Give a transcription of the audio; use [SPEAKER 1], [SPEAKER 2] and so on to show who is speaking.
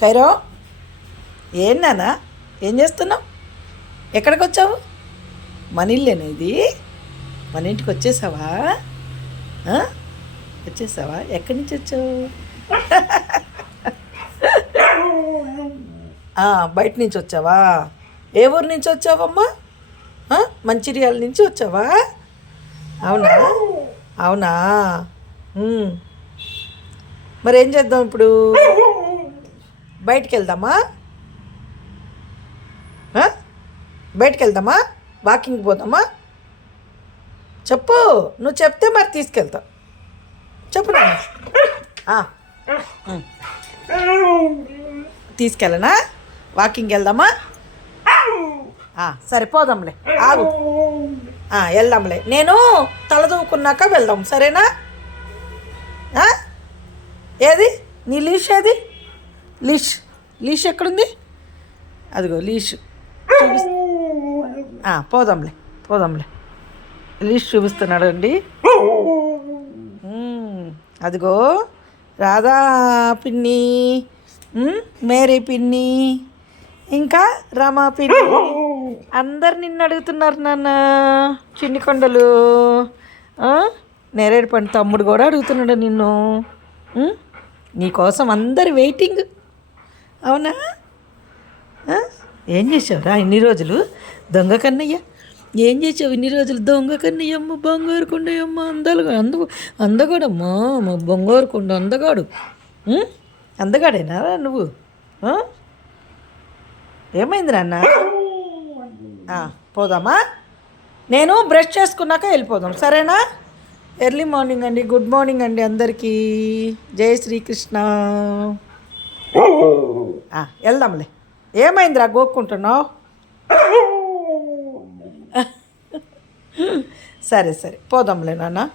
[SPEAKER 1] Cairo ఏం నానా ఏం చేస్తున్నావు? ఎక్కడికి వచ్చావు మన ఇల్లేనా ఇది మన ఇంటికి వచ్చేసావా? వచ్చేసావా ఎక్కడి నుంచి వచ్చావు బయట నుంచి వచ్చావా ఏ ఊరు నుంచి వచ్చావమ్మా మంచిర్యాల నుంచి వచ్చావా అవునా? అవునా? మరేం మరి ఏం చేద్దాం ఇప్పుడు? బయటికి వెళ్దామా బయటికి వెళ్దామా వాకింగ్ పోదామా? చెప్పు నువ్వు చెప్తే మరి తీసుకెళ్తా. చెప్పు తీసుకెళ్ళనా? వాకింగ్ వెళ్దామా? సరే పోదాంలే. ఆగు. ఆ, వెళ్దాంలే. నేను తలదూకున్నాక వెళ్దాం సరేనా? ఏది? నీ లీష్ ఏది? లీష్ లీష్ ఎక్కడుంది? అదిగో లీష్ చూపి పోదాంలే పోదాంలే. లీష్ చూపిస్తున్నాడు అండి. అదిగో రాధా పిన్ని మేరీ పిన్ని ఇంకా రమా పిన్ని. అందరు నిన్ను అడుగుతున్నారు నాన్న చిన్ని కొండలు. నేరేడు పండు తమ్ముడు కూడా అడుగుతున్నాడు నిన్ను. నీకోసం అందరు వెయిటింగ్. అవునా? ఏం చేసావురా ఇన్ని రోజులు? దొంగ కన్నయ్య? ఏం చేసావు ఇన్ని రోజులు? దొంగ కన్నయ్యమ్మ బంగారు కొండయ్యమ్మ అందాలు అంద అందగాడమ్మా మా బంగారు కొండ అందగాడు. ఉం? అందగాడేనా నువ్వు? ఏమైంది నాన్న? పోదామా? నేను బ్రష్ చేసుకున్నాక వెళ్ళిపోదాం. సరేనా? ఎర్లీ మార్నింగ్ అండి గుడ్ మార్నింగ్ అండి అందరికీ. జై శ్రీకృష్ణ. వెళ్దాంలే. ఏమైందిరా గోక్కుంటున్నావు? సరే సరే. పోదాంలే నాన్న.